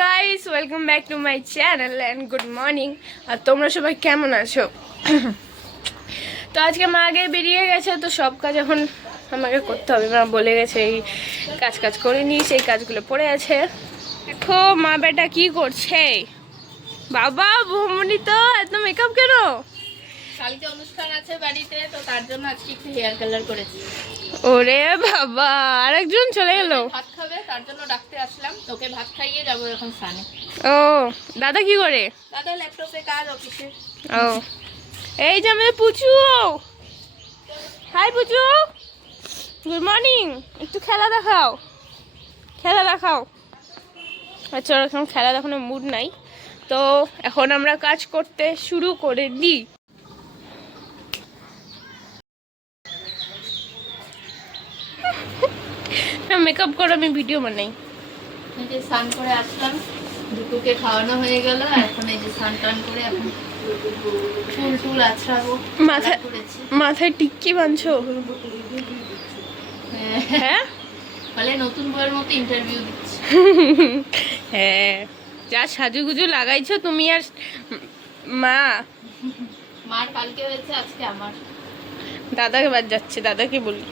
Guys, welcome back to my channel and good morning. আর তোমরা সবাই কেমন আছো? তো আজকে মা আগে বেরিয়ে গেছে, তো সব কাজ এখন আমাকে করতে হবে। মা বলে গেছে এই কাজ করে নি, সেই কাজগুলো পড়ে আছে। দেখো মা বেটা কি করছে। বাবা ভ্রমণী, তো এত মেকআপ কেন? কালকে অনুষ্ঠান আছে বাড়িতে, তো তার জন্য আজকে একটু হেয়ার কালার করেছি। ওরে বাবা, আরেকজন চলে গেল। ভাত খাবে, তার জন্য ডাকতে আসলাম। তোকে ভাত খাইয়ে যাবো এখন স্নানে। ও দাদা কি করে? দাদা ল্যাপটপে কাজ, অফিসে। ও এই যে আমাদের পুচু। হাই পুচু, গুড মর্নিং। একটু খেলা দেখাও। আচ্ছা, এখন খেলা দেখানোর মুড নাই, তো এখন আমরা কাজ করতে শুরু করে দিই। মেকআপ করে আমি ভিডিও বানাই। এই যে স্নান করে আসলাম, দুপুকে খাওয়ানো হয়ে গেল। এখন এই যে স্নান টান করে এখন চুল আছড়াবো। মাথায় টিক্কি বাঁধছো? হ্যাঁ, ফলে নতুন বইয়ের মতো ইন্টারভিউ দিচ্ছি। হ্যাঁ, যা সাজুগুজু লাগাইছো তুমি আর মার কালকে হয়েছে, আজকে আমার। দাদাকে বাদ যাচ্ছে, দাদাকে বলি।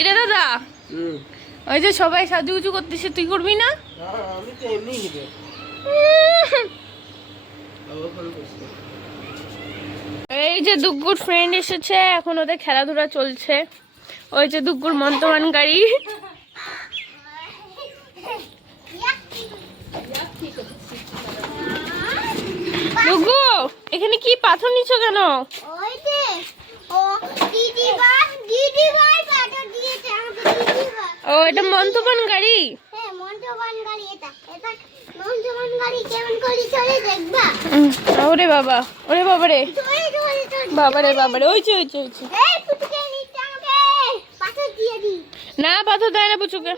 এরে দাদা, ওই যে সবাই সাজুগুজু করতেছে, তুই করবি না? আমি তো এমনি নিবে। এই যে দুগ্গুর ফ্রেন্ড এসেছে, এখন ওদের খেলাধুলা চলছে। ওই যে দুগ্গুর মন্তমান গাড়ি। দুগ্গু, এখানে কি পাথর নিছো কেন? ও এটা মন্তমান গাড়ি। ওরে বাবা, ওরে বাবা রে, ওইছে না, পাথর দেয় না পুচুকে।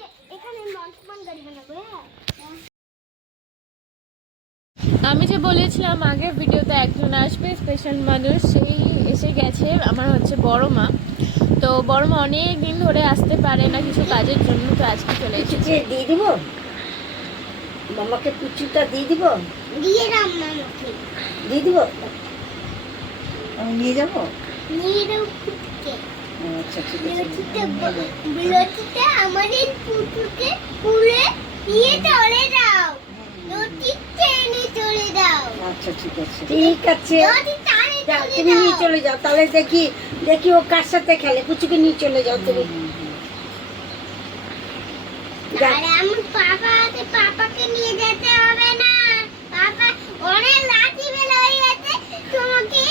আমি যে বলেছিলাম আগের ভিডিওতে একজন আসবে স্পেশাল মানুষ, সেই এসে গেছে। আমার হচ্ছে বড় মা। তো বড় মা অনেক দিন ধরে আসতে পারে না কিছু কাজের জন্য, তো আজকে চলে এসেছে। দিয়ে দিব মামাকে, পুচুটা দিয়ে দিব, দিয়ে দিব। আমি নিয়ে যাবো। আচ্ছা ঠিক আছে, আমাদের পুটুকে পুরে নিয়ে চলে যাও, চলে যাও। আচ্ছা ঠিক আছে, ঠিক আছে, তুমি নিয়ে চলে যাও। তাহলে দেখি ও কার সাথে খেলে। পুচুকে নিয়ে চলে যাও তুমি। আমার পাপাকে নিয়ে যেতে হবে না। পাপা অনেক লাঠি বেলা হয়ে গেছে, তোমাকে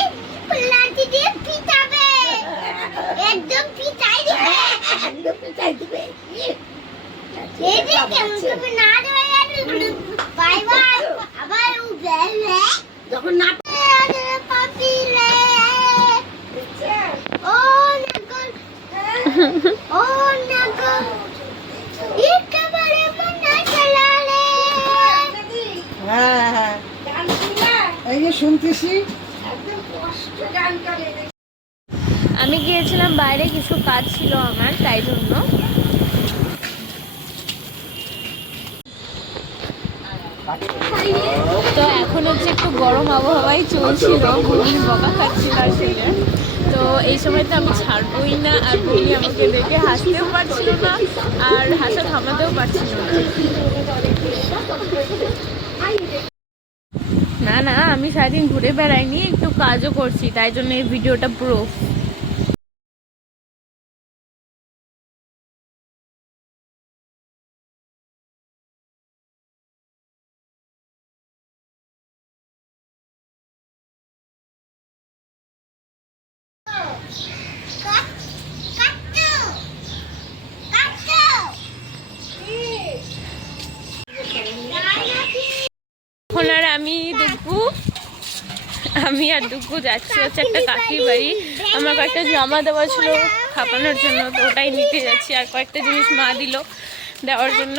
লাঠি দিয়ে পিটাবে, একদম পিটাই দিবে। এই যে কেমন তুমি না দেবে, বাই বাই। আবার উঠবে যখন না পাপি রে। ও নাগল, ও নাগল, একেবারে মনে চলালে। হ্যাঁ, এই যে শুনতেছি। আমি গিয়েছিলাম বাইরে, কিছু কাজ ছিল আমার, তাই জন্য। তো এখন হচ্ছে একটু গরম আবহাওয়াই চলছিল, বমি বকা খাচ্ছিল আসলে। তো এই সময় তো আমি ছাড়বই না, আর বমি আমাকে দেখে হাসতেও পারছিল না, আর হাসা থামাতেও পারছিল না। না, আমি সারাদিন ঘুরে বেড়াইনি, একটু কাজও করছি, তাই জন্য এই ভিডিওটা পুরো। এখন আর আমি আর দুগ্গু যাচ্ছি হচ্ছে একটা কাকির বাড়ি। আমার কয়েকটা জামা দেওয়া ছিল খাপানোর জন্য, তো ওটাই নিতে যাচ্ছি। আর কয়েকটা জিনিস মা দিল দেওয়ার জন্য।